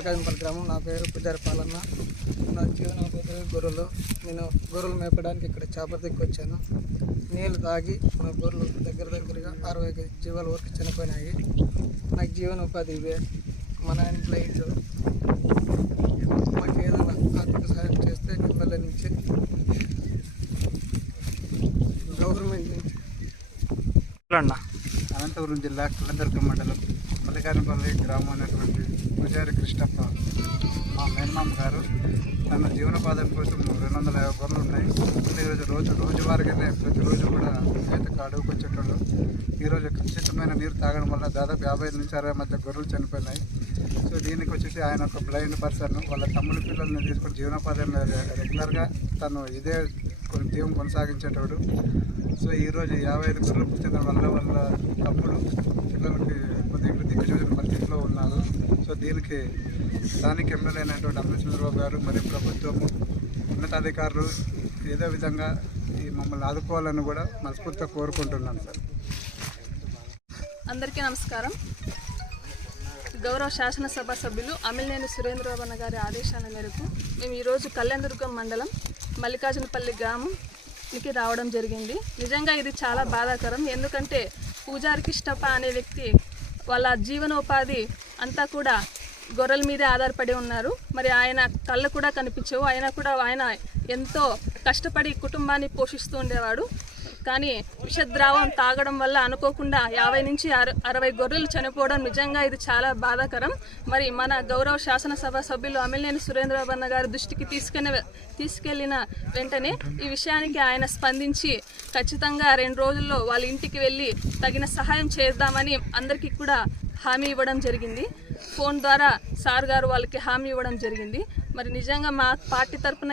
మల్కాజింపల్లి గ్రామం. నా పేరు పుజారి పాలన్న. నా జీవనోపాధి గొర్రెలు. నేను గొర్రెలు మేపడానికి ఇక్కడ చాపర్తికి వచ్చాను. నీళ్ళు తాగి నా గొర్రెలు దగ్గరగా 60 జీవాల వరకు చనిపోయినాయి. నాకు జీవనోపాధి ఇవే. మన ఇంట్లో ఇల్లు మాకు ఏదైనా ఆర్థిక సహాయం చేస్తే ఎమ్మెల్యే నుంచి, గవర్నమెంట్ నుంచి. అనంతపురం జిల్లా కలందర్గం మండలం మల్లికార్జునపల్లి గ్రామం అనేటువంటి పుజారి కృష్ణప్ప మా మేనమామ గారు తన జీవనోపాధి కోసం 250 గొర్రెలు ఉన్నాయి. రోజువారీగానే ప్రతిరోజు కూడా మేతకు అడుగుకు వచ్చేటోళ్ళు. ఈరోజు ఖచ్చితమైన నీరు తాగడం వల్ల దాదాపు 50 నుంచి 60 మధ్య గొర్రెలు చనిపోయినాయి. సో దీనికి వచ్చేసి ఆయన ఒక బ్లైండ్ పర్సన్. వాళ్ళ తమ్ముడు పిల్లల్ని తీసుకొని జీవనోపాధి రెగ్యులర్గా తను ఇదే జీవం కొనసాగించేటోడు. సో ఈరోజు 55 గొర్రెలు పుట్టిన వాళ్ళ తమ్ముడు పిల్లలకి కొద్దిగా దిక్కుచూసిన పరిస్థితిలో ఉన్నారు. సో దీనికి స్థానిక ఎమ్మెల్యే అయినటువంటి అమ్మ చంద్రబాబు గారు మరియు ప్రభుత్వము ఉన్నతాధికారులు ఏదో విధంగా ఈ మమ్మల్ని ఆదుకోవాలని కూడా మనస్ఫూర్తిగా కోరుకుంటున్నాను సార్. అందరికీ నమస్కారం. గౌరవ శాసనసభ సభ్యులు అమిలినేని సురేంద్రబాబు గారి ఆదేశాల మేరకు మేము ఈరోజు కళ్యాణదుర్గం మండలం మల్లికార్జునపల్లి గ్రామంకి రావడం జరిగింది. నిజంగా ఇది చాలా బాధాకరం. ఎందుకంటే పూజారి కృష్ణప్ప అనే వ్యక్తి వాళ్ళ జీవనోపాధి అంతా కూడా గొర్రెల మీదే ఆధారపడి ఉన్నారు. మరి ఆయన కళ్ళు కూడా కనిపించవు. అయినా కూడా ఆయన ఎంతో కష్టపడి కుటుంబాన్ని పోషిస్తూ ఉండేవాడు. కానీ విషద్రావం తాగడం వల్ల అనుకోకుండా 50 నుంచి 60 గొర్రెలు చనిపోవడం నిజంగా ఇది చాలా బాధాకరం. మరి మన గౌరవ శాసనసభ సభ్యులు అమిలినేని సురేంద్రబాబు గారి దృష్టికి తీసుకెళ్లిన వెంటనే ఈ విషయానికి ఆయన స్పందించి ఖచ్చితంగా 2 రోజుల్లో వాళ్ళ ఇంటికి వెళ్ళి తగిన సహాయం చేద్దామని అందరికీ కూడా హామీ ఇవ్వడం జరిగింది. ఫోన్ ద్వారా సార్ గారు వాళ్ళకి హామీ ఇవ్వడం జరిగింది. మరి నిజంగా మా పార్టీ తరఫున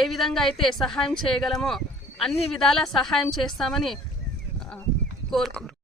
ఏ విధంగా అయితే సహాయం చేయగలమో అన్ని విధాలా సహాయం చేస్తామని కోరుకుంటున్నాను.